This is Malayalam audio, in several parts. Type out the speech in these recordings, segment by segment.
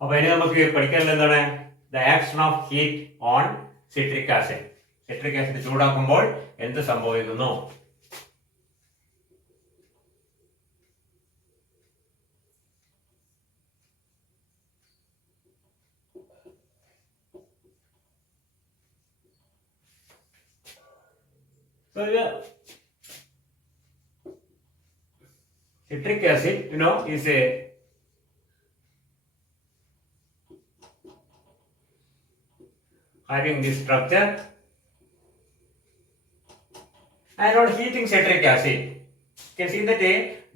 അപ്പൊ ഇനി നമുക്ക് പഠിക്കാനുള്ള എന്താണ്? The action of heat on citric acid. Citric acid ചൂടാക്കുമ്പോൾ എന്ത് സംഭവിക്കുന്നു? Citric acid, is a having this structure, and on heating citric acid, you can see that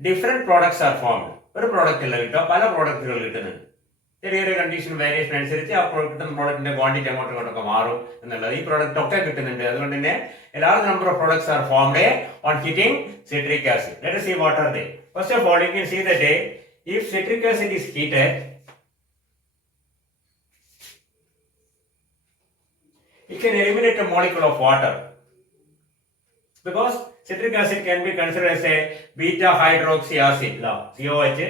different products are formed. ഒരു പ്രോഡക്റ്റ് കിട്ടുക, പല പ്രോഡക്റ്റുകൾ കിട്ടുന്നുണ്ട്. ചെറിയൊരു കണ്ടീഷൻ വേരിയേഷൻ അനുസരിച്ച് ആ കിട്ടുന്ന പ്രോഡക്റ്റിന്റെ ക്വാണ്ടിറ്റി അങ്ങോട്ടും ഇങ്ങോട്ടൊക്കെ മാറും എന്നുള്ളത്. ഈ പ്രോഡക്റ്റ് ഒക്കെ കിട്ടുന്നുണ്ട്. അതുകൊണ്ട് തന്നെ large number of products are formed on heating citric acid. Let us see what are they. First of all, you can see that if citric acid is heated, it can eliminate a molecule of water, because citric acid can be considered as a beta hydroxy acid, COH.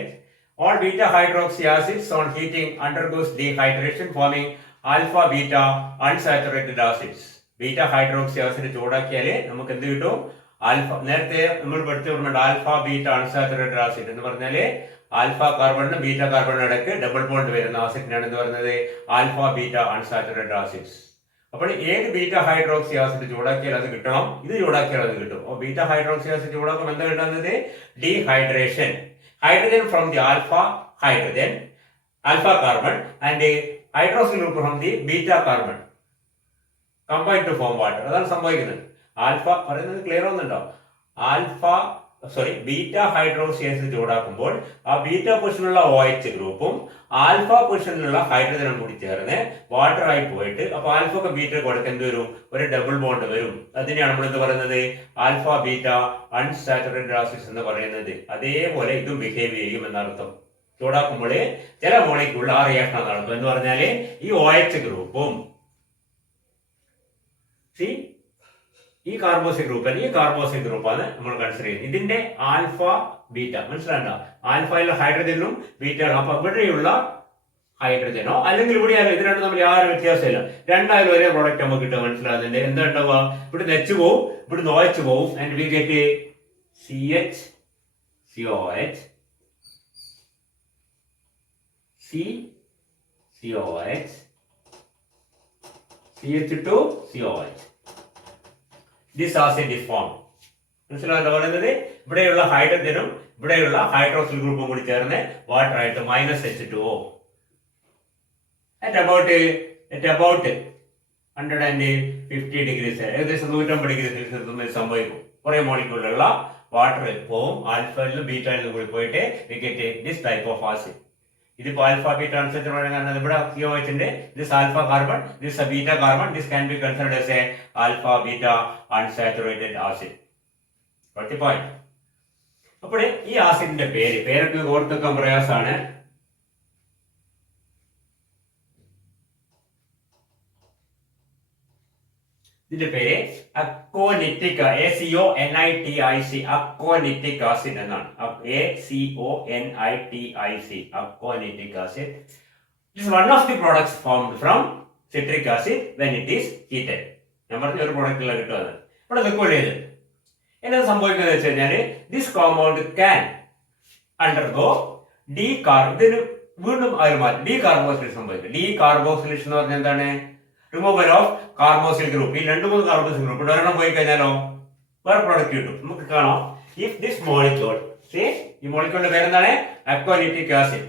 All beta hydroxy acids on heating undergoes dehydration, forming alpha beta unsaturated acids. Beta hydroxy acid ചൂടാക്കിയാല് നമുക്ക് എന്ത് കിട്ടും? ആൽഫ. നേരത്തെ നമ്മൾ പഠിച്ചിട്ടുണ്ട് ആൽഫ ബീറ്റ അൺസാച്ചുറേറ്റഡ് ആസിഡ് എന്ന് പറഞ്ഞാല് ആൽഫ കാർബണിനും ബീറ്റ കാർബണിനും ഇടയ്ക്ക് ഡബിൾ ബോണ്ട് വരുന്ന ആസിഡിനാണ് എന്ന് പറയുന്നത് ആൽഫ ബീറ്റ അൺസാച്ചുറേറ്റഡ് ആസിഡ്സ്. അപ്പോൾ ഏത് ബീറ്റ ഹൈഡ്രോക്സി ആസിഡ് ചൂടാക്കിയാൽ അത് കിട്ടണം, ഇത് ചൂടാക്കിയാൽ അത് കിട്ടും. അപ്പോൾ ബീറ്റ ഹൈഡ്രോക്സി ആസിഡ് ചൂടാക്കുമ്പോൾ എന്താ കിട്ടുന്നത്? Dehydration. Hydrogen from the alpha hydrogen, alpha carbon, and a hydroxyl group from the beta carbon combined to form water. അതാണ് സംഭവിക്കുന്നത്. ആൽഫ പറയുന്നത് ക്ലിയർ ആവുന്നുണ്ടോ? ബീറ്റ ഹൈഡ്രോക്സി ആസിഡ് ചൂടാക്കുമ്പോൾ ആ ബീറ്റ പൊസിഷനിലുള്ള OH ഗ്രൂപ്പും ആൽഫ പൊസിഷനിലുള്ള ഹൈഡ്രജനും കൂടി ചേർന്ന് വാട്ടർ ആയി പോയിട്ട് അപ്പൊ ആൽഫക്ക് ബീറ്റ കൊടുക്കാൻ എന്ത് വരും? ഒരു ഡബിൾ ബോണ്ട് വരും. അതിനെയാണ് നമ്മൾ എന്ത് പറയുന്നത്? ആൽഫ ബീറ്റ അൺസാച്ചുറേറ്റഡ് ആസിഡ്സ് എന്ന് പറയുന്നത്. അതേപോലെ ഇതും ബിഹേവ് ചെയ്യും എന്നർത്ഥം. ചൂടാക്കുമ്പോൾ ചില മോളിക്യൂൾ ആ റിയാക്ഷൻ നടത്തും എന്ന് പറഞ്ഞാല് ഈ OH ഗ്രൂപ്പും ഈ കാർബോക്സിൽ ഗ്രൂപ്പാണ് നമ്മൾ കൺസിഡർ ചെയ്യുന്നത്. ഇതിന്റെ ആൽഫ ബീറ്റ മനസ്സിലാണ്ട? ആൽഫയിലെ ഹൈഡ്രജനും ബീറ്റ. അപ്പൊ ഇവിടെയുള്ള ഹൈഡ്രജനോ അല്ലെങ്കിൽ ഇവിടെ ആയാലും ഇത് രണ്ടും തമ്മിൽ യാതൊരു വ്യത്യാസമില്ല. രണ്ടായാലും ഒരേ പ്രോഡക്റ്റ് നമുക്ക് കിട്ടുക. മനസ്സിലാകുന്നുണ്ട്? എന്താ ഉണ്ടാവുക? ഇവിടെ എച്ച് പോവും, ഇവിടെ OH പോവും, and we get CH COH COH CH2 COH. This acid is formed. മനസ്സിലാകാൻ പറയുന്നത് ഇവിടെയുള്ള ഹൈഡ്രജനും ഇവിടെയുള്ള ഹൈഡ്രോക്സിൽ ഗ്രൂപ്പും കൂടി ചേർന്ന് വാട്ടർ ആയിട്ട് -H2O at about 150 ഡിഗ്രീസ്, ഏകദേശം 150 ഡിഗ്രി സെൽഷ്യസ് സംഭവിക്കും. കുറെ മോളിക്യൂളുള്ള വാട്ടർ പോവും, ആൽഫയിലും ബീറ്റയിലും കൂടി പോയിട്ട് we get this type of acid. ഇതിപ്പോ ആൽഫ ബീറ്റ അൺസാച്ചുറേറ്റഡ് ഇവിടെ COH ഉണ്ട്. This alpha carbon, this beta carbon. This can be considered as a alpha beta unsaturated acid. Point. അപ്പോൾ ഈ ആസിഡിന്റെ പേരൊക്കെ ഓർത്തെക്കാൻ പ്രയാസമാണ്. ഇതിന്റെ പേര് അക്കോനിറ്റിക്, ACONITIC, അക്കോനിറ്റിക് ആസിഡ് എന്നാണ്. ACONITIC, aconitic acid. It is one of the products formed from citric acid when it is heated. ഞാൻ പറഞ്ഞ ഒരു പ്രോഡക്റ്റിലാണ് കിട്ടുന്നത്. ഇവിടെ ലിക്വിഡ് ചെയ്ത് എന്താ സംഭവിക്കുന്നത് വെച്ച് കഴിഞ്ഞാല് ദിസ് കോമ്പൗണ്ട് ക്യാൻ അണ്ടർഗോ ഇതിന് വീണ്ടും മാറ്റി ഡീകാർബോക്സിലേഷൻ സംഭവിക്കും. ഡീകാർബോക്സിലേഷൻ എന്ന് പറഞ്ഞാൽ എന്താണ്? Removal of carboxyl group. ഈ 2-3 കാർബോക്സിൽ ഗ്രൂപ്പ് ഒരെണ്ണം പോയി കഴിഞ്ഞാലോ വേറെ പ്രോഡക്റ്റ് കിട്ടും. നമുക്ക് കാണാം. ഇഫ് ദിസ് മോളിക്യൂൾ, ഈ മോളിക്യൂളിന്റെ പേരെന്താണ്? അക്വാനിറ്റിക് ആസിഡ്.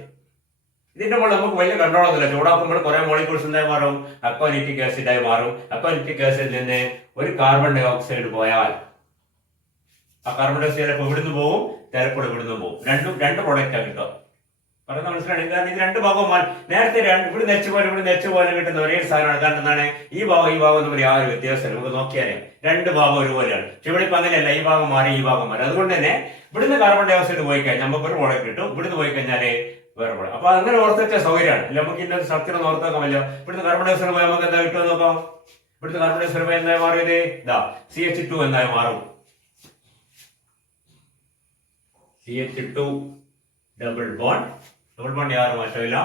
ഇതിന്റെ മുകളിൽ നമുക്ക് വലിയ കൺട്രോൾ ഒന്നുമില്ല. ചൂടാക്കുമ്പോൾ കുറെ മോളിക്യൂൾസ് എന്തായി മാറും? അക്വാനിറ്റിക് ആസിഡായി മാറും. അക്വാനിറ്റിക് ആസിഡിൽ നിന്ന് ഒരു കാർബൺ ഡൈ ഓക്സൈഡ് പോയാൽ ആ കാർബൺ ഡൈ ഓക്സൈഡ് ചിലപ്പോൾ ഇവിടുന്ന് പോകും, ചിലപ്പോൾ ഇവിടുന്ന് പോകും. രണ്ട് പ്രോഡക്റ്റ് ആണ് കിട്ടുക. പറയുന്നത് മനസ്സിലാണ്? കാരണം ഇത് രണ്ട് ഭാഗവും നേരത്തെ ഇവിടെ നെച്ച് പോലെ കിട്ടുന്ന ഒരേ സാധനമാണ്. കാരണം എന്താണ്? ഈ ഭാഗം തമ്മിൽ യാതൊരു വ്യത്യാസമില്ല. നമുക്ക് നോക്കിയാലേ രണ്ട് ഭാഗം ഒരുപോലെയാണ്. പക്ഷെ ഇവിടെ ഇപ്പൊ അങ്ങനെയല്ല. ഈ ഭാഗം മാറി, ഈ ഭാഗം മാറി. അതുകൊണ്ട് തന്നെ ഇവിടുന്ന് കാർബൺ ഡൈ ഓക്സൈഡ് പോയി കഴിഞ്ഞാൽ നമുക്ക് ഒരു പ്രോഡക്റ്റ് കിട്ടും, ഇവിടുന്ന് പോയി കഴിഞ്ഞാല് വേറെ പ്രോഡക്റ്റ്. അപ്പൊ അങ്ങനെ ഓർത്തുവെച്ച സൗകര്യമാണ്. അല്ല നമുക്ക് ഇന്ന സത്യം ഓർത്താക്കാമല്ലോ. ഇവിടുന്ന് കാർബൺ ഡൈ ഓക്സൈഡ് പോയി നമുക്ക് എന്താ കിട്ടുമെന്ന് നോക്കാം. ഇവിടുന്ന് കാർബൺ ഡൈ ഓക്സൈഡ് പോയി എന്തായി മാറിയത്? CH2 എന്നായി മാറും. CH2 ഡബിൾ ബോണ്ട് യാതൊരു മാറ്റമില്ല.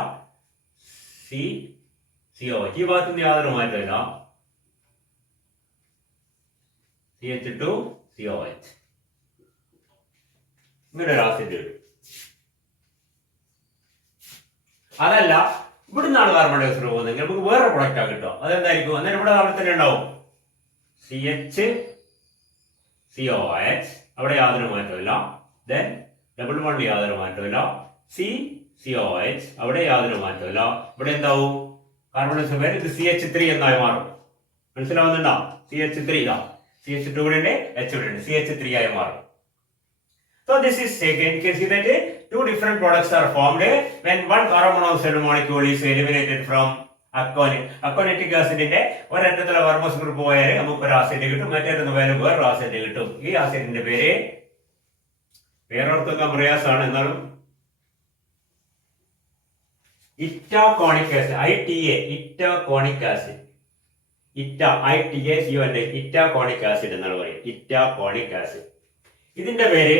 COH ഈ ഭാഗത്ത് നിന്ന് യാതൊരു മാറ്റമില്ല. CH2 COH ഇങ്ങനെ ഒരു ആസിഡ് കിട്ടും. അതല്ല ഇവിടെ നിന്നാണ് കാർബൺ ഡൈ ഓക്സൈഡ് പോകുന്നത്, നമുക്ക് വേറെ പ്രൊഡക്റ്റാ കിട്ടുക. അതെന്തായിരിക്കും? അന്നേരം ഇവിടെ അവിടെ തന്നെ ഉണ്ടാവും CH അവിടെ യാതൊരു മാറ്റമില്ല. ദെൻ ഡബിൾ ബോണ്ട് യാതൊരു മാറ്റമില്ല. COH അവിടെ യാതൊരു മാറ്റമില്ല. ഇവിടെ എന്താവും? കാർബൺ ഡൈ ഓക്സൈഡ് ഇത് CH3 എന്നായി മാറും. മനസ്സിലാവുന്നുണ്ടോ? CH3 ഇതാ, CH2 ഇവിടെ ഉണ്ട്, H ഇവിടെ ഉണ്ട്, CH3 ആയി മാറും. So this is taken. You can see that two different products are formed when one carbon monoxide molecule is eliminated from aconitic ആസിഡിന്റെ ഒരറ്റത്തുള്ള കാർബോക്സിൽ ഗ്രൂപ്പ് പോയാൽ നമുക്ക് ഒരു ആസിഡ് കിട്ടും, മറ്റൊരു പോയാൽ വേറൊരു ആസിഡ് കിട്ടും. ഈ ആസിഡിന്റെ പേര് വേറൊരുത്തൊക്കെ പ്രയാസമാണ്, എന്നാലും ഇറ്റാകോണിക് ആസിഡ്, ഇറ്റാകോണിക് ആസിഡ്, ഇറ്റാകോണിക് ആസിഡ് എന്നാണ് പറയുന്നത്. ഇറ്റാകോണിക് ആസിഡ് ഇതിന്റെ പേര്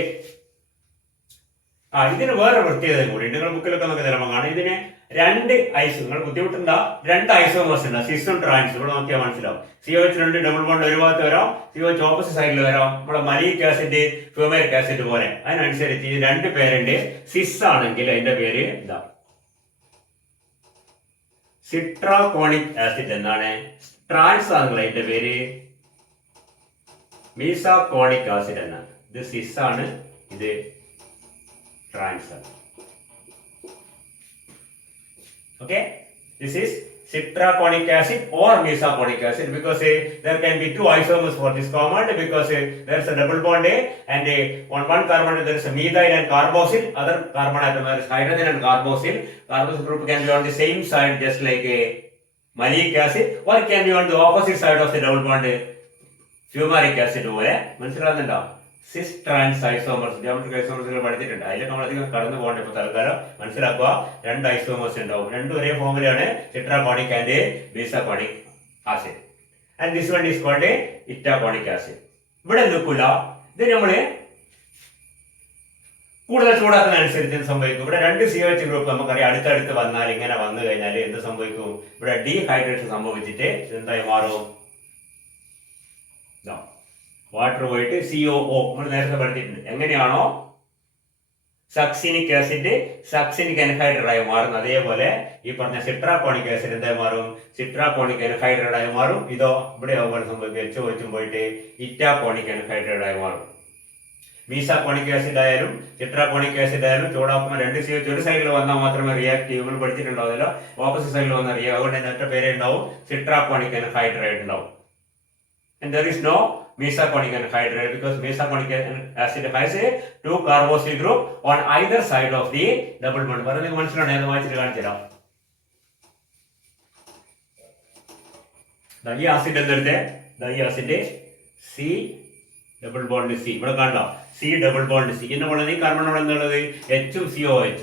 ഇതിന് വേറെ പ്രത്യേകതയും കൂടി നിങ്ങൾ ബുക്കിലൊക്കെ നമുക്ക് ചിലപ്പോൾ കാണാം. ഇതിന് രണ്ട് ഐസ്, നിങ്ങൾ ബുദ്ധിമുട്ടുണ്ടാ, രണ്ട് ഐസോമേഴ്സ് ഉണ്ട്, സിസും ട്രാൻസ്. ഇവിടെ നോക്കിയാൽ മനസ്സിലാവും. COH രണ്ട് ഡബിൾ ബോണ്ട് ഒരു ഭാഗത്ത് വരാം, COH ഓപ്പോസിറ്റ് സൈഡിൽ വരാം. നമ്മുടെ മലിക് ആസിഡ് ഫ്യൂമറിക് ആസിഡ് പോലെ. അതിനനുസരിച്ച് ഈ രണ്ട് പേരുണ്ട്. സിസ് ആണെങ്കിൽ അതിന്റെ പേര് എന്താ? സിട്രാകോണിക് ആസിഡ് എന്നാണ്. ട്രാൻസ് ആണെങ്കിൽ അതിന്റെ പേര് മീസാകോണിക് ആസിഡ് എന്നാണ്. ഇത് സിസ് ആണ്, ഇത് ട്രാൻസ് ആണ്. Okay, this is citraconic acid or mesaconic acid because there can be two isomers for this compound because there is a double bond and on one carbon there is a methyl and carboxyl, other carbon atom there is hydrogen and carboxyl. Carboxyl group can be on the same side just like a malic acid, or it can be on the opposite side of the double bond fumaric acid പോലെ. മനസ്സിലാകുന്നുണ്ടോ? സിസ് ട്രാൻസ് ഐസോമേഴ്സ്, ജോമെട്രിക് ഐസോമേഴ്സ് പഠിച്ചിട്ടുണ്ട്. അതിൽ നമ്മളധികം കടന്നു പോകേണ്ട. ഇപ്പോൾ തൽക്കാലം മനസ്സിലാക്കുക, രണ്ട് ഐസോമേഴ്സ് ഉണ്ടാവും, രണ്ടും ഒരേ ഫോമിലാണ്, citraconic and mesaconic acid. And this one is called itaconic acid. ഇവിടെ നിൽക്കില്ല, ഇത് നമ്മള് കൂടുതൽ ചൂടാക്കുന്നതനുസരിച്ച് സംഭവിക്കും. ഇവിടെ രണ്ട് COH ഗ്രൂപ്പ് നമുക്കറിയാം, അടുത്തടുത്ത് വന്നാൽ ഇങ്ങനെ വന്നു കഴിഞ്ഞാൽ എന്ത് സംഭവിക്കും? ഇവിടെ ഡീഹൈഡ്രേഷൻ സംഭവിച്ചിട്ട് എന്തായി മാറും? വാട്ടർ പോയിട്ട് COO നമ്മൾ നേരത്തെ പഠിച്ചിട്ടുണ്ട്. എങ്ങനെയാണോ സക്സിനിക് ആസിഡ് സക്സിനിക് അൻഹൈഡ്രൈഡ് ആയി മാറും, അതേപോലെ ഈ പറഞ്ഞ സിട്രാകോണിക് ആസിഡ് എന്തായി മാറും? സിട്രാകോണിക് അൻഹൈഡ്രൈഡ് ആയി മാറും. ഇതോ ഇവിടെ ആവുമ്പോൾ സംഭവിക്കും, HOH പോയിട്ട് ഇറ്റാകോണിക് അൻഹൈഡ്രൈഡ് ആയി മാറും. മീസാകോണിക് ആസിഡ് ആയാലും സിട്രാകോണിക് ആസിഡ് ആയാലും ചൂടാക്കുമ്പോൾ രണ്ട് COH ഒരു സൈഡിൽ വന്നാൽ മാത്രമേ റിയാക്ട് ചെയ്യും. നമ്മൾ പഠിച്ചിട്ടുണ്ടാവില്ല, ഓപ്പോസിറ്റ് സൈഡിൽ വന്നാൽ റിയാക്ട്. അതുകൊണ്ട് തന്നെ ഒറ്റ പേരേ ഉണ്ടാവും, സിട്രാകോണിക് അൻഹൈഡ്രൈഡ് ഉണ്ടാവും. And there is no mesaconic anhydride because mesaconic acid has a two carboxyl group on either side of the double bond. പറഞ്ഞത് മനസ്സിലാണോ? ഞാൻ വായിച്ചിട്ട് കാണിച്ചു തരാം. ഈ ആസിഡ് എന്തെടുത്തേ? ഈ acid C double bond C ഇവിടെ കാണോ? C ഡബിൾ ബോണ്ട് C എന്ന് പറയുന്നത് ഈ കാർബൺ എന്തുള്ളത്? H ഉം COH.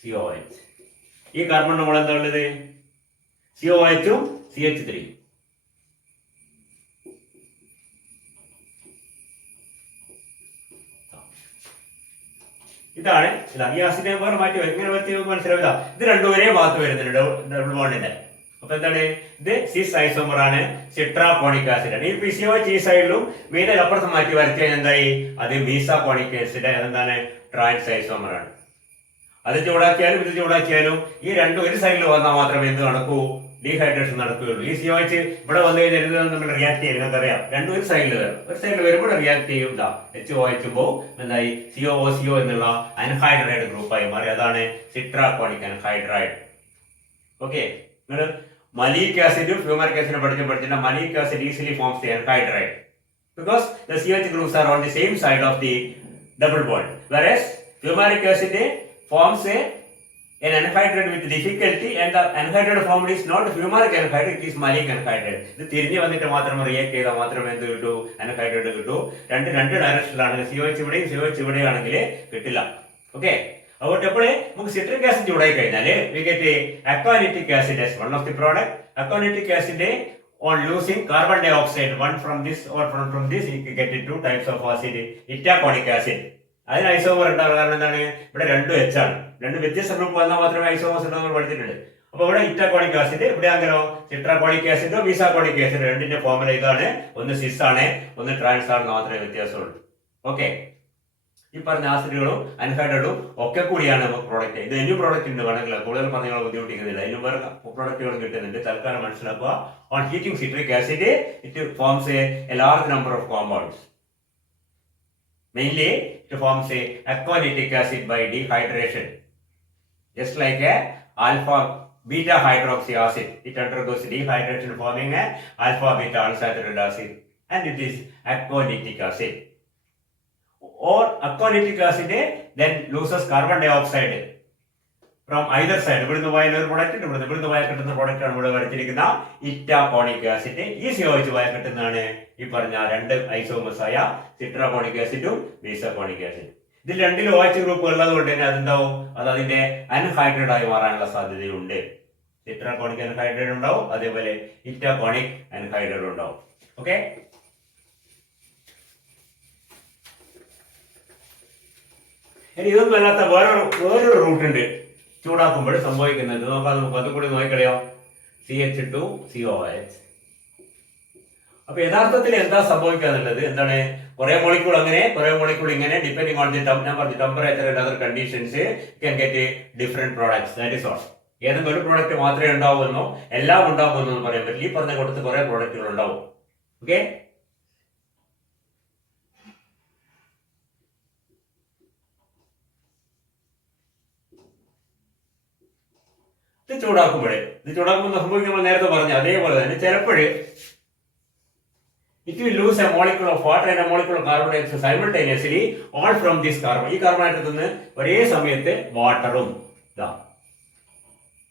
COH. ഈ കാർബൺ നമ്മൾ എന്തുള്ളത്? COH ഉം CH3. ഇതാണ് ഈ ആസിഡ് വേറെ മാറ്റി എങ്ങനെ പറ്റി മനസ്സിലാവില്ല. ഇത് രണ്ടും ഒരേ ഭാഗത്ത് വരുന്നുണ്ട് ഡബിൾ ബോണ്ടിന്റെ. അപ്പൊ എന്താണ് ഇത്? സിസ് ഐസോമർ ആണ്, സിട്രാകോണിക് ആസിഡ് ആണ്. ഈ COH ഈ സൈഡിലും മീതൽ അപ്പുറത്ത് മാറ്റി വരച്ചാൽ എന്തായി? അത് മീസാകോണിക് ആസിഡ്, അതെന്താണ്? ട്രാൻസ് ഐസോമർ ആണ്. അത് ചൂടാക്കിയാലും ഇത് ചൂടാക്കിയാലും ഈ രണ്ടും ഒരു സൈഡിൽ വന്നാൽ മാത്രമേ എന്ത് നടക്കൂ? ഡീഹൈഡ്രേഷൻ നടക്കുകയുള്ളൂ. ഈ COH ഇവിടെ വന്നു കഴിഞ്ഞാൽ നമ്മൾ റിയാക്ട് ചെയ്യും, നമുക്കറിയാം. രണ്ടും ഒരു സൈഡിൽ വരും, ഒരു സൈഡിൽ വരുമ്പോൾ റിയാക്ട് ചെയ്യും. HOH എന്തായി? COO എന്നുള്ള അൻഹൈഡ്രൈഡ് ഗ്രൂപ്പായി മാറി. അതാണ് സിട്രാകോണിക് അൻഹൈഡ്രൈഡ്. ഓക്കെ, നിങ്ങൾ മലിക് ആസിഡും ഫ്യൂമറിക് ആസിഡും പഠിച്ചിട്ട് maleic acid easily forms the anhydride because the CH groups are on the same side of the double bond, whereas fumaric acid forms an anhydride with difficulty and the anhydride formed is not fumaric anhydride, it is malic anhydride. ഇത് തിരിഞ്ഞു വന്നിട്ട് മാത്രം റിയാക്ട് ചെയ്താൽ മാത്രമേ എന്ത് കിട്ടൂ? അൻഹൈഡ്രൈഡ് കിട്ടൂ. രണ്ട് ഡയറക്ഷനിലാണ്, COH ഇവിടെയും COH ഇവിടെയാണെങ്കിൽ കിട്ടില്ല. ഓക്കെ, അതുകൊണ്ട് എപ്പോഴേ നമുക്ക് സിട്രിക് ആസിഡ് ചൂടായി കഴിഞ്ഞാൽ we get aquanitic acid as one of the product. Aquanitic acid on losing carbon dioxide, one from this or from this, you get it two types of acid, itaconic acid. അതിന് ഐസോമർ ഉണ്ടാവുക കാരണം എന്താണ്? ഇവിടെ രണ്ടും എച്ച് ആണ്. രണ്ട് വ്യത്യസ്ത ഗ്രൂപ്പ് വന്നാൽ മാത്രമേ ഐസോമേഴ്സ് ഉണ്ടാവുന്ന പഠിച്ചിട്ടുണ്ട്. അപ്പൊ ഇവിടെ ഇറ്റാകോണിക് ആസിഡ്, ഇവിടെ അങ്ങനോ സിട്രാകോണിക് ആസിഡോ മീസാകോണിക് ആസിഡ്, രണ്ടിന്റെ ഫോർമുല ഇതാണ്. ഒന്ന് സിസ് ആണ്, ഒന്ന് ട്രാൻസ് ആണ്, മാത്രമേ വ്യത്യാസമുള്ളൂ. ഓക്കെ, ഈ പറഞ്ഞ ആസിഡുകളും അൻഹൈഡ്രേറ്റും ഒക്കെ കൂടിയാണ് നമുക്ക് പ്രോഡക്റ്റ്. ഇത് എന്നും പ്രോഡക്റ്റ് ഉണ്ട്, വേണമെങ്കിൽ കൂടുതൽ പറഞ്ഞാൽ ബുദ്ധിമുട്ടിക്കുന്നില്ല. ഇതിനും വേറെ പ്രോഡക്റ്റുകളും കിട്ടുന്നുണ്ട്. തൽക്കാലം മനസ്സിലാക്കുക. On heating citric acid it forms A large number of compounds. Mainly, it forms a aquanitic acid by dehydration. Just like a alpha beta hydroxy acid, it undergoes dehydration forming a alpha beta unsaturated acid, and it is aquanitic acid. Or aquanitic acid then loses carbon dioxide from either side. ഇവിടുന്ന് പോയ ഒരു പ്രൊഡക്റ്റ്, ഇവിടുന്ന് പോയ കിട്ടുന്ന പ്രൊഡക്റ്റ് ആണ് ഇവിടെ വരച്ചിരിക്കുന്ന ഇറ്റാകോണിക് ആസിഡ്. ഈ CO പോയ കിട്ടുന്നതാണ് ഈ പറഞ്ഞ രണ്ട് ഐസോമേഴ്സ് ആയ സിട്രാകോണിക് ആസിഡും മീസാകോണിക് ആസിഡും. ഇതിൽ രണ്ടിലും OH ഗ്രൂപ്പ് ഉള്ളത് കൊണ്ട് തന്നെ അതെന്താവും, അത് അതിന്റെ അൻഹൈഡ്രേറ്റ് ആയി മാറാനുള്ള സാധ്യതയുണ്ട്. സിട്രാകോണിക് അൻഹൈഡ്രേറ്റ് ഉണ്ടാവും, അതേപോലെ ഇറ്റാകോണിക് അൻഹൈഡ്രേറ്റ് ഉണ്ടാവും. ഓക്കെ, ഇനി ഇതൊന്നും അല്ലാത്ത വേറൊരു റൂട്ട് ഉണ്ട് ചൂടാക്കുമ്പോൾ സംഭവിക്കുന്നത്. നോക്കാം, നമുക്ക് അതും കൂടി നോക്കിക്കളയോ. CH2COOH. അപ്പൊ യഥാർത്ഥത്തിൽ എന്താ സംഭവിക്കുക എന്നുള്ളത് എന്താണ്? കുറെ മോളിക്കൂൾ അങ്ങനെ, കുറെ മോളിക്കൂൾ ഇങ്ങനെ, ഡിപെൻഡിങ് ഓൺ ദി ഞാൻ പറഞ്ഞു temperature and other conditions can get different products. That is all. ഏതെങ്കിലും ഒരു പ്രോഡക്റ്റ് മാത്രമേ ഉണ്ടാവുമെന്നോ എല്ലാം ഉണ്ടാവുമെന്നൊന്നും പറയാൻ പറ്റില്ല. ഈ പറഞ്ഞ കൊടുത്ത് കുറെ പ്രോഡക്റ്റുകൾ ഉണ്ടാവും. ഓക്കെ, ഇത് ചൂടാക്കുമ്പോൾ സംഭവിക്കുമ്പോൾ നേരത്തെ പറഞ്ഞു അതേപോലെ തന്നെ ചിലപ്പോൾ it will lose a molecule of water and a molecule of carbon dioxide simultaneously, all from this carbon. ഈ കാർബൺ ആറ്റത്തിൽ നിന്ന് ഒരേ സമയത്ത് വാട്ടറും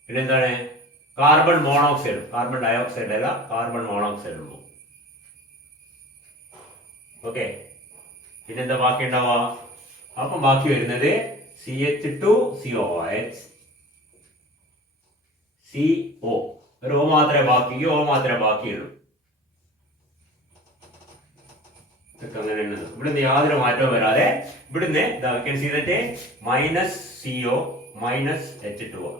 പിന്നെന്താണ് കാർബൺ മോണോക്സൈഡും, കാർബൺ ഡയോക്സൈഡ് അല്ല കാർബൺ മോണോക്സൈഡും പോകും. ഓക്കെ, പിന്നെന്താ ബാക്കി ഉണ്ടാവുക? അപ്പം ബാക്കി വരുന്നത് CH2COOH, CO. ഒരു O മാത്രമേ ബാക്കി, ഈ O മാത്രമേ ബാക്കിയുള്ളൂ. ഇവിടുന്ന് യാതൊരു മാറ്റവും വരാതെ ഇവിടുന്ന് -CO -H2O.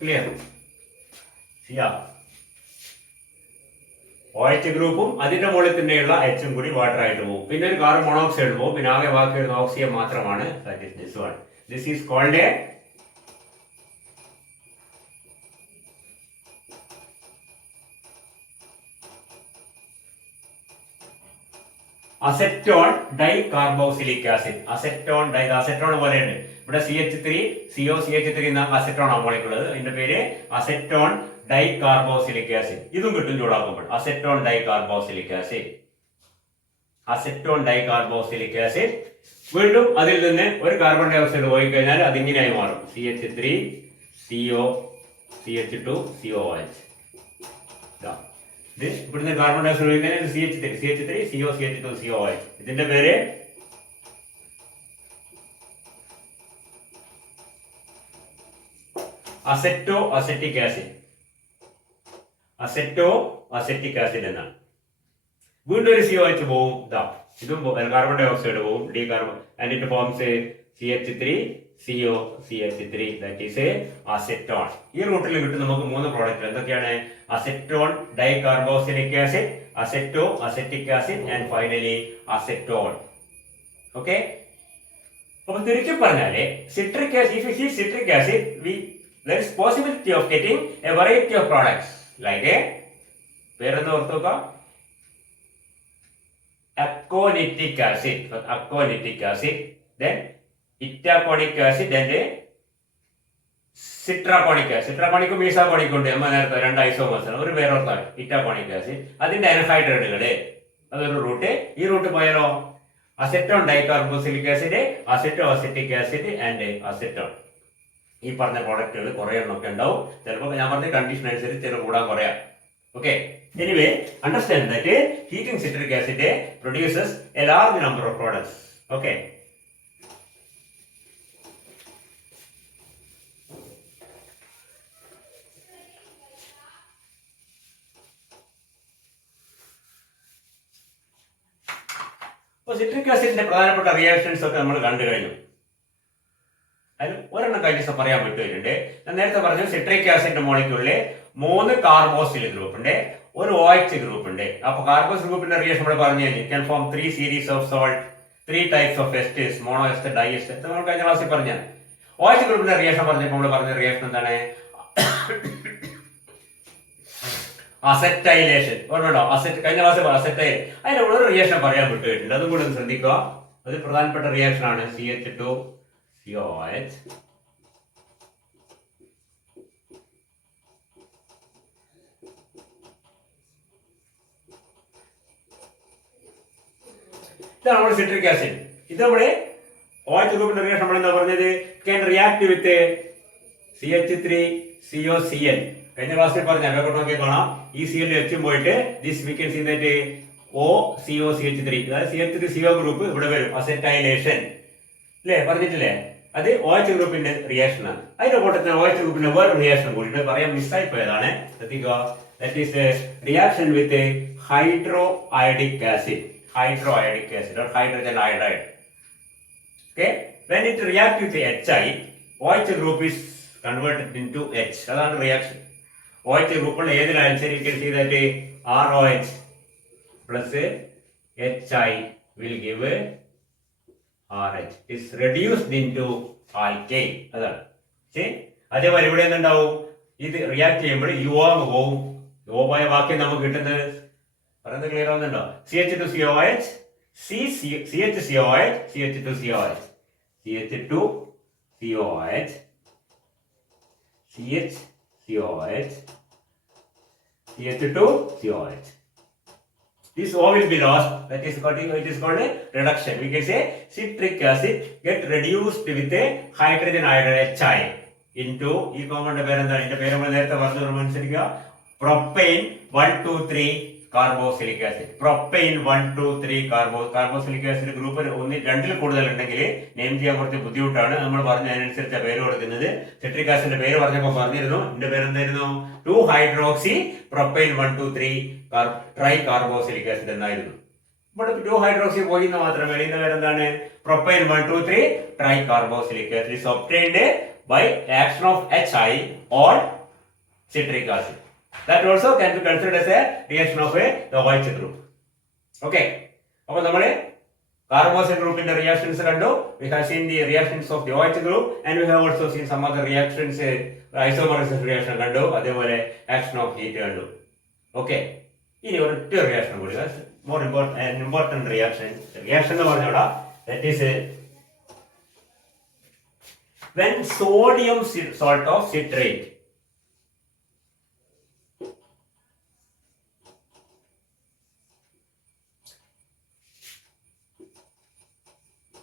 ക്ലിയർ? OH ഗ്രൂപ്പും അതിന്റെ മുകളിൽ തന്നെയുള്ള Hഉം കൂടി വാട്ടർ ആയിട്ട് പോകും. പിന്നെ ഒരു കാർബൺ മോണോക്സൈഡ് പോകും. പിന്നെ ആകെ ബാക്കി വരുന്ന ഓക്സിജൻ മാത്രമാണ്. This is called a acetone dicarboxylic acid. Acetone പോലെയുണ്ട്. ഇവിടെ CH3 എന്ന അസെറ്റോൺ ആണ് മോളിക്കുള്ളത്. അതിന്റെ പേര് അസെറ്റോൺ ഡൈകാർബോക്സിലിക് ആസിഡ്. ഇതും കിട്ടും ചൂടാക്കുമ്പോൾ. Acetone dicarboxylic acid. വീണ്ടും അതിൽ നിന്ന് ഒരു കാർബൺ ഡൈ ഓക്സൈഡ് പോയി കഴിഞ്ഞാൽ അതിങ്ങനെയായി മാറും. CH3CH2COOH. ഇത് ഇവിടുന്ന് കാർബൺ ഡൈ ഓക്സൈഡ് പോയി CH3COCH2COOH. ഇതിന്റെ പേര് അസെറ്റോ അസെറ്റിക് ആസിഡ് എന്നാണ്. വീണ്ടും ഒരു COH പോവും. ഇതും കാർബൺ ഡൈ ഓക്സൈഡ് പോവും. and it forms a CH3COCH3, that is a acetone. ഈ റൂട്ടിൽ കിട്ടും നമുക്ക് മൂന്ന് പ്രോഡക്റ്റ്. എന്തൊക്കെയാണ്? Acetone dicarboxylic acid, aceto acetic acid, and finally acetone. Okay, അപ്പൊ ചുരുക്കി പറഞ്ഞാല് citric acid there is possibility of getting a variety of products like a പേരെന്ന് ഓർത്തുക, aconitic acid, then itaconic acid, and citraconic acid. സിട്രാകോണിക്കും മീസാകോണിക്കും ഉണ്ട്. നമ്മൾ നേരത്തെ രണ്ട് ഐസോമേഴ്സ് ആണ്. ഒരു വേറൊർത്താണ് ഇറ്റാകോണിക് ആസിഡ്. അതിന്റെ അൻഹൈഡ്രേറ്റുകള് അതൊരു റൂട്ട്. ഈ റൂട്ട് പോയാലോ acetone dicarboxylic acid, aceto acetic acid, and acetone. ഈ പറഞ്ഞ പ്രോഡക്റ്റുകൾ കുറെ എണ്ണമൊക്കെ ഉണ്ടാവും. ചിലപ്പോൾ ഞാൻ പറഞ്ഞ കണ്ടീഷൻ അനുസരിച്ച് ചില കൂടാൻ കുറയാം. Okay, anyway, understand that heating citric acid produces a large number of products. Okay. അപ്പോൾ സിട്രിക് ആസിഡിന്റെ പ്രധാനപ്പെട്ട റിയാക്ഷൻസ് ഒക്കെ നമ്മൾ കണ്ടു കഴിഞ്ഞു. അതിൽ ഒരെണ്ണം കഴിഞ്ഞ ദിവസം പറയാൻ വിട്ടുവരുന്നുണ്ട്. ഞാൻ നേരത്തെ പറഞ്ഞു സിട്രിക് ആസിഡിന്റെ മോളിക്യൂളിൽ 3 കാർബോക്സിൽ ഗ്രൂപ്പ് ഉണ്ട്, ഒരു OH ഗ്രൂപ്പ് ഉണ്ട്. അപ്പൊ കാർബോക്സ് ഗ്രൂപ്പിന്റെ റിയാക്ഷൻ നമ്മൾ പറഞ്ഞു കഴിഞ്ഞു. Can form 3 series of salt, 3 types of esters, mono ester, di ester. നമ്മൾ കഴിഞ്ഞ ക്ലാസ്സിൽ പറഞ്ഞു. OH ഗ്രൂപ്പിന്റെ റിയാക്ഷൻ പറഞ്ഞപ്പോൾ നമ്മൾ പറഞ്ഞ റിയാക്ഷൻ എന്താണ്? അസറ്റൈലേഷൻ. ഓർമ്മയുണ്ടോ? കഴിഞ്ഞ ക്ലാസ്സിൽ അസറ്റൈൽ. അതിന്റെ കൂടെ ഒരു റിയാക്ഷൻ പറയാൻ വിട്ടുപോയിട്ടുണ്ട്, അതും കൂടെ ഒന്ന് ശ്രദ്ധിക്കുക. അത് പ്രധാനപ്പെട്ട റിയാക്ഷൻ ആണ്. CH2COH ഇതാണ് നമ്മുടെ സിട്രിക് ആസിഡ്. ഇത് നമ്മുടെ OH ഗ്രൂപ്പിന്റെ റിയാക്ഷൻ നമ്മൾ എന്താ പറഞ്ഞത്? Can react with CH3COCl. കഴിഞ്ഞ ക്ലാസ്സിൽ പറഞ്ഞ നോക്കി കാണാം. ഈ CL എച്ചും പോയിട്ട് this we can see that OCOCH3, അതായത് CH3CO ഗ്രൂപ്പ് ഇവിടെ വരും. അസറ്റൈലേഷൻ അല്ലേ, പറഞ്ഞിട്ടില്ലേ? അത് OH ഗ്രൂപ്പിന്റെ റിയാക്ഷൻ ആണ്. അതിന്റെ കൂട്ടത്തിൽ OH ഗ്രൂപ്പിന്റെ വേറെ റിയാക്ഷൻ കൂടി പറയാൻ മിസ്സായി പോയതാണ്. ശ്രദ്ധിക്കുക. That is reaction with hydroiodic acid. Hydroiodic acid or hydrogen iodide. Okay, when it reacts with HI, OH group is converted into H. That's the reaction. OH group on either answer you can see that ROH plus HI will give RH. It's reduced into alkane. See, അതേപോലെ ഇവിടെ എന്തുണ്ടാവും? ഇത് റിയാക്ട് ചെയ്യുമ്പോൾ യുവാങ് പോവും. യുവമായ വാക്യം നമുക്ക് കിട്ടുന്നത് പറയുന്നത് ക്ലിയർ ആവുന്നുണ്ടോ? CH2COH, CH2COH, CH2COH, CH2COH, CH2COH, CH2COH. This O will be lost. That is called a reduction. We can say citric acid get reduced with a hydrogen iodide HI into ഈ കോമ്പൗണ്ട് പേരെന്താണ്? ഇതിന്റെ പേര് നമ്മൾ നേരത്തെ പറഞ്ഞു മനസ്സിലാക്കുക. Propyne 1 2 3 carboxylic acid. Propyne 1 2 3 carboxylic acid group രണ്ടിൽ കൂടുതൽ ഉണ്ടെങ്കിൽ നെയിം ചെയ്യാൻ കുറച്ച് ബുദ്ധിമുട്ടാണ്. നമ്മൾ പറഞ്ഞ അതിനനുസരിച്ച് പേര് കൊടുക്കുന്നത്. സിട്രിക് ആസിഡിന്റെ പേര് പറഞ്ഞപ്പോൾ പറഞ്ഞിരുന്നു. ഇതിന്റെ പേര് എന്തായിരുന്നു? 2 hydroxy propyne 1 2 3 try carboxylic acid എന്നായിരുന്നു. ഇവിടെ 2 ഹൈഡ്രോക്സി പോയി എന്ന് മാത്രമേ. ഇതിന്റെ പേര് എന്താണ്? Propyne 1 2 3 try carboxylic acid is obtained by action of HI on citric acid. That also can be considered as a reaction of the OH group. Okay. അപ്പോൾ നമ്മൾ കാർബോക്സിൽ ഗ്രൂപ്പിന്റെ റിയാക്ഷൻസ് കണ്ടു. We have seen the reactions of the OH group and we have also seen some other reactions. Isomerization reaction കണ്ടു, അതേപോലെ action of heat കണ്ടു. Okay. ഇനി ഒരൊറ്റ റിയാക്ഷൻ കൂടി, more important reaction. Reaction എന്ന് പറഞ്ഞോടാ, that is when sodium salt of citrate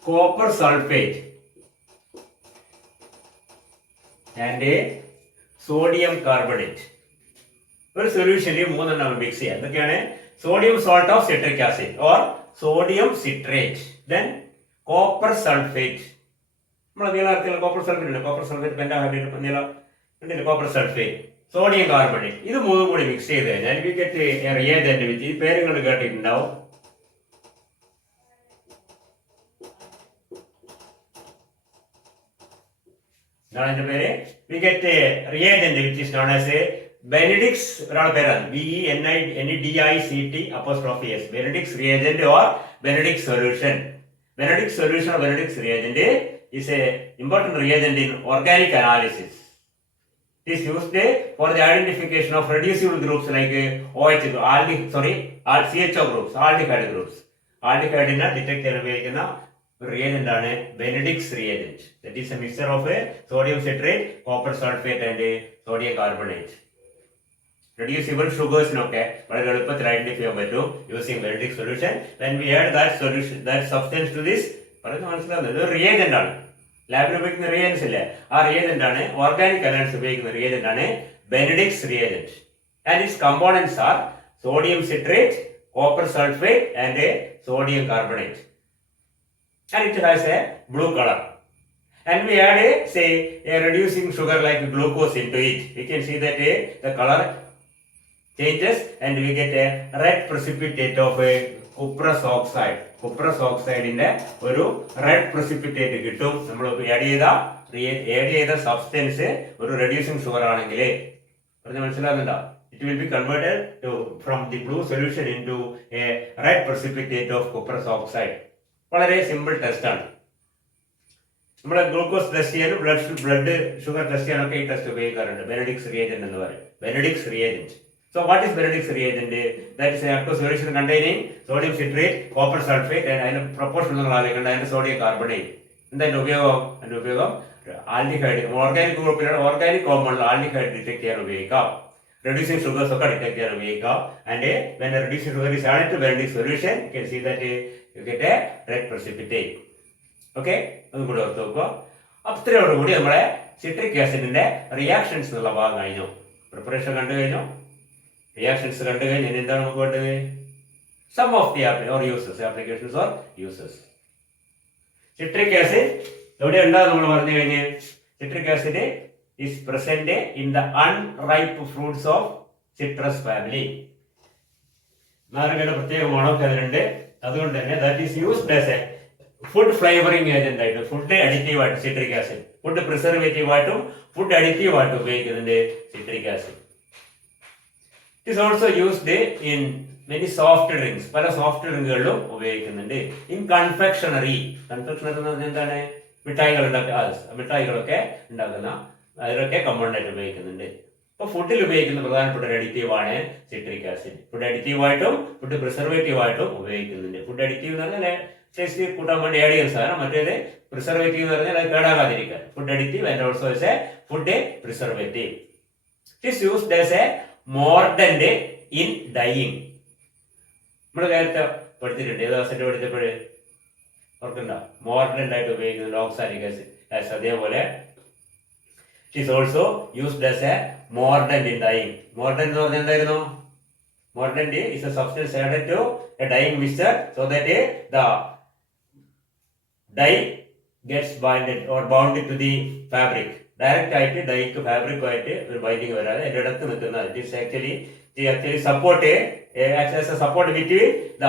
copper sulfate and a sodium carbonate ഒരു സൊല്യൂഷനിൽ 3 എണ്ണം മിക്സ് ചെയ്യാം. എന്തൊക്കെയാണ്? Sodium salt of citric acid or sodium citrate, then copper sulphate. നമ്മൾ നീളത്തിൽ കോപ്പർ സൾഫേറ്റ് ഉണ്ട്. കോപ്പർ സൾഫേറ്റ് പെന്റാഹൈഡ്രേറ്റ് നീളം ഉണ്ടല്ലോ, കോപ്പർ സൾഫേറ്റ്, സോഡിയം കാർബണേറ്റ്. ഇത് 3 കൂടി മിക്സ് ചെയ്ത് കഴിഞ്ഞാൽ we get A reagent which ഈ പേരുകൾ കേട്ടിട്ടുണ്ടാവും. എന്താണ് അതിന്റെ പേര്? We get A reagent which is known as A Benedict's. ഒരാളുടെ പേരാണ് BENEDICT'. Benedict's reagent or Benedict's solution. Benedict's solution or Benedict's reagent is a important reagent in organic analysis. It is used for the identification of reducible groups like OH, CHO groups, aldehyde groups. Aldehyde detect ചെയ്യാൻ ഉപയോഗിക്കുന്ന reagent ആണ് Benedict's reagent. That is a mixture of sodium citrate, copper sulfate and sodium carbonate. Reducible sugars നൊക്കെ വളരെ എളുപ്പത്തിൽ ഐഡന്റിഫൈ ചെയ്യാൻ പറ്റും using Benedict solution. When we add that substance to this, പറയുന്നത് മനസ്സിലാവുന്നത് ഒരു റിയേജന്റ് ആണ്. ലാബിൽ ഉപയോഗിക്കുന്ന റിയേജൻസ് ഇല്ലേ, ആ റിയേജന്റ് ആണ്. ഓർഗാനിക് അനാലിസിസ് ഉപയോഗിക്കുന്ന റിയേജന്റ് ആണ് Benedict's reagent. And its components are sodium citrate, copper sulfate and sodium carbonate. And it has a blue color. And we add a reducing sugar like glucose into it. We can see that the color changes and we get a red precipitate of cuprous oxide. Cuprous ഓക്സൈഡിന്റെ ഒരു റെഡ് പ്രസിപ്പിറ്റേറ്റ് കിട്ടും. നമ്മൾ ആഡ് ചെയ്ത സബ്സ്റ്റൻസ് ഒരു റെഡ്യൂസിങ് ഷുഗർ ആണെങ്കിൽ പറഞ്ഞ മനസ്സിലാകുന്നുണ്ടോ? It will be converted from the blue solution into a red precipitate of cuprous oxide. വളരെ സിമ്പിൾ ടെസ്റ്റ് ആണ്. നമ്മളെ ഗ്ലൂക്കോസ് ടെസ്റ്റ് ചെയ്യാനും ബ്ലഡ് ഷുഗർ ടെസ്റ്റ് ചെയ്യാനൊക്കെ ഈ ടെസ്റ്റ് ഉപയോഗിക്കാറുണ്ട്. ബെനഡിക്സ് റിയേജന്റ് എന്ന് പറയും. Benedict's reagent. So what is Benedict's reagent? That is an aqueous solution containing sodium citrate, copper sulfate and അതിന്റെ പ്രൊപ്പോർഷൻ അതിന്റെ സോഡിയം കാർബണേറ്റ്. എന്തായാലും ഉപയോഗം ആൽഡിഹൈഡ് ഓർഗാനിക് ഗ്രൂപ്പിലാണ് ഓർഗാനിക് കോമ്പൗണ്ട് ആൽഡിഹൈഡ് ഡിറ്റക്ട് ചെയ്യാൻ ഉപയോഗിക്കാം. റെഡ്യൂസിംഗ് ഷുഗേഴ്സ് ഒക്കെ ഡിറ്റക്ട് ചെയ്യാൻ ഉപയോഗിക്കാം. And when reducing sugar is added to Benedict's solution, you can see that you get a red precipitate. Okay, അതും കൂടി ഓർത്ത് വെക്കുക. അത്രയോടുകൂടി നമ്മളെ സിട്രിക് ആസിഡിന്റെ റിയാക്ഷൻസ് എന്നുള്ള ഭാഗം കഴിഞ്ഞു. പ്രിപ്പറേഷൻ കണ്ടു കഴിഞ്ഞു, റിയാക്ഷൻസ് കണ്ടു കഴിഞ്ഞ് ഇനി എന്താണ് നമുക്ക് വേണ്ടത്? Some of the applications or uses. Citric acid എവിടെ ഉണ്ടാകും നമ്മൾ പറഞ്ഞു കഴിഞ്ഞ്? Citric acid is present in the unripe fruits of citrus family. നാരങ്ങയുടെ പ്രത്യേക മണമൊക്കെ അതിലുണ്ട്. അതുകൊണ്ട് തന്നെ that is used as a food flavouring agent ആയിട്ട്, ഫുഡ് അഡിറ്റീവ് ആയിട്ട് സിട്രിക് ആസിഡ്, ഫുഡ് പ്രിസർവേറ്റീവ് ആയിട്ടും ഫുഡ് അഡിറ്റീവ് ആയിട്ടും ഉപയോഗിക്കുന്നുണ്ട് citric acid. It is also used in many soft drinks. പല സോഫ്റ്റ് ഡ്രിങ്കുകളിലും ഉപയോഗിക്കുന്നുണ്ട്. ഇൻ കൺഫെക്ഷണറി എന്ന് പറഞ്ഞാൽ എന്താണ്? മിഠായികളൊക്കെ ഉണ്ടാക്കുന്ന അതിലൊക്കെ കമ്പൗണ്ട് ആയിട്ട് ഉപയോഗിക്കുന്നുണ്ട്. ഇപ്പൊ ഫുഡിൽ ഉപയോഗിക്കുന്ന പ്രധാനപ്പെട്ട ഒരു അഡിറ്റീവ് ആണ് സിട്രിക് ആസിഡ്. ഫുഡ് അഡിറ്റീവ് ആയിട്ടും ഫുഡ് പ്രിസർവേറ്റീവ് ആയിട്ടും ഉപയോഗിക്കുന്നുണ്ട്. ഫുഡ് അഡിറ്റീവ് എന്ന് പറഞ്ഞാൽ ടേസ്റ്റ് കൂട്ടാൻ വേണ്ടി ആഡ് ചെയ്യുന്ന സാധനം. മറ്റേത് പ്രിസർവേറ്റീവ് എന്ന് പറഞ്ഞാൽ അത് കേടാകാതിരിക്കാൻ. Food additive and also as a food preservative. It is used as a mordant in dyeing. നമ്മൾ നേരത്തെ പഠിച്ചിട്ടുണ്ട്, ഏത് ആസിഡ് പഠിച്ചപ്പോഴേ ഓർക്കണ്ട, മോർഡന്റ് ആയിട്ട് ഉപയോഗിക്കുന്നുണ്ട് ഓക്സാലിക് ആസിഡ്. അതേപോലെ it is also used as a mordant in dyeing. Mordant എന്ന് പറഞ്ഞാൽ എന്തായിരുന്നു? Mordant is a substance added to a dyeing mixture so that the dye gets binded or bounded to the fabric. Direct ആയിട്ട് ഡൈക്ക് ഫാബ്രിക്കുമായിട്ട് ഒരു ബൈൻഡിങ് വരാതെ അതിന്റെ ഇടത്ത് നിൽക്കുന്ന it is actually support support between the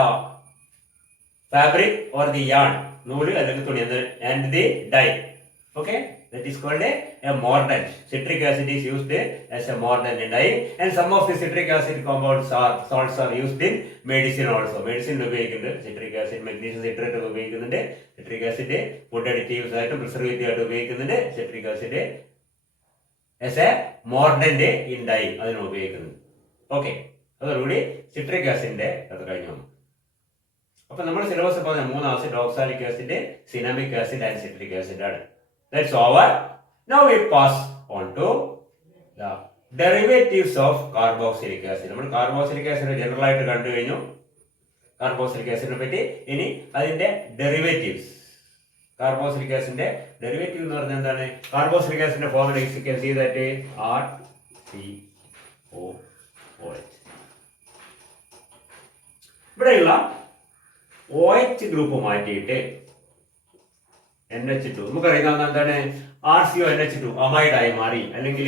fabric or the yarn, നൂല് അല്ലെങ്കിൽ തുണി, and the dye. Okay, that is called a mordant. Citric acid is used as a mordant in dyeing, and some of the citric acid compounds are salts are used in medicine also. Medicine ഉപയോഗിക്കുന്നുണ്ട് citric acid, magnesium citrate ഉപയോഗിക്കുന്നുണ്ട്. Citric acid food additives ആയിട്ടും preservative ആയിട്ടും ഉപയോഗിക്കുന്നുണ്ട്. Citric acid as a mordant in dyeing അതിന് ഉപയോഗിക്കുന്നുണ്ട്. ഓക്കെ, അതോടുകൂടി സിട്രിക് ആസിഡിന്റെ അത് കഴിഞ്ഞു. അപ്പൊ നമ്മൾ സിലബസ് പറഞ്ഞ 3 acid oxalic acid, cinnamic acid and citric acid ആണ്. That's over. Now we pass on to the derivatives of carboxylic acid. നമ്മൾ കാർബോക്സിലിക് ആസിഡ് ജനറൽ ആയിട്ട് കണ്ടു കഴിഞ്ഞു. കാർബോക്സിലിക് ആസിഡിനെ പറ്റി ഇനി അതിന്റെ ഡെറിവേറ്റീവ്സ്. കാർബോക്സിലിക് ആസിഡിന്റെ ഡെറിവേറ്റീവ് എന്ന് പറഞ്ഞാൽ എന്താണ്? കാർബോക്സിലിക് ആസിഡിന്റെ formula is you can see that RCOOH. ഇവിടെയുള്ള OH ഗ്രൂപ്പ് മാറ്റിയിട്ട് NH2 നമുക്കറിയാം എന്താണ്? RCONH2 അമൈഡ് ആയി മാറി, അല്ലെങ്കിൽ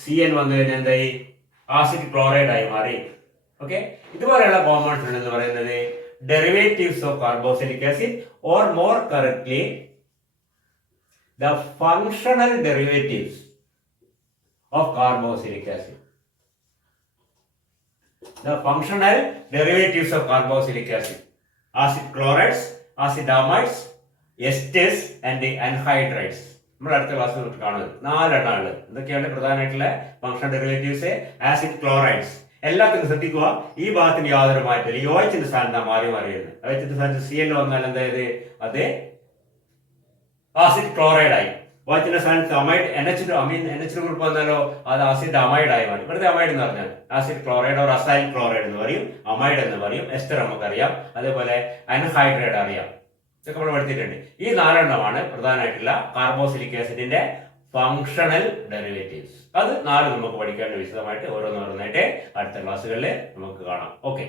CN വന്നു കഴിഞ്ഞാൽ എന്തായി? ആസിഡ് ക്ലോറൈഡ് ആയി മാറി. ഓക്കെ, ഇതുപോലെയുള്ള കോമ്പൗണ്ട്സ് എന്ന് പറയുന്നത് derivatives of carboxylic acid, or more correctly the functional derivatives of carboxylic acid. The functional derivatives of carboxylic acid: acid chlorides, acid amides, esters and anhydrides. നമ്മൾ അടുത്ത ക്ലാസ്സിൽ കാണുന്നത് 4 എണ്ണമാണ്. എന്തൊക്കെയാണ് പ്രധാനമായിട്ടുള്ള ഫങ്ഷണൽ ഡെറിവേറ്റീവ്സ്? Acid chlorides. എല്ലാത്തിനും ശ്രദ്ധിക്കുക, ഈ ഭാഗത്തിന് യാതൊരു മാറ്റമില്ല. ഈ OH സ്ഥാനത്താണ് മാറി മാറിയിരുന്നത്. OH സ്ഥാനത്ത് CN വന്നാൽ എന്തായത്? അത് ആസിഡ് ക്ലോറൈഡ് ആയി. OH സ്ഥാനത്ത് അമൈഡ് NH2 ഗ്രൂപ്പ് വന്നാലോ അത് ആസിഡ് അമൈഡ് ആയി മാറി. ഇവിടുത്തെ അമൈഡ് എന്ന് പറഞ്ഞാൽ acid chloride or acyl chloride എന്ന് പറയും, അമൈഡ് എന്ന് പറയും, എസ്റ്റർ നമുക്കറിയാം, അതേപോലെ അൻഹൈഡ്രൈഡ് അറിയാം. ഇതൊക്കെ നമ്മൾ പഠിച്ചിട്ടുണ്ട്. ഈ 4 എണ്ണമാണ് പ്രധാനമായിട്ടുള്ള കാർബോക്സിലിക് ആസിഡിന്റെ ഫങ്ഷണൽ ഡെറിവേറ്റീവ്സ്. അത് 4 നമുക്ക് പഠിക്കേണ്ട വിശദമായിട്ട് ഓരോന്നോരോന്നായിട്ട് അടുത്ത ക്ലാസ്സുകളിൽ നമുക്ക് കാണാം. ഓക്കെ.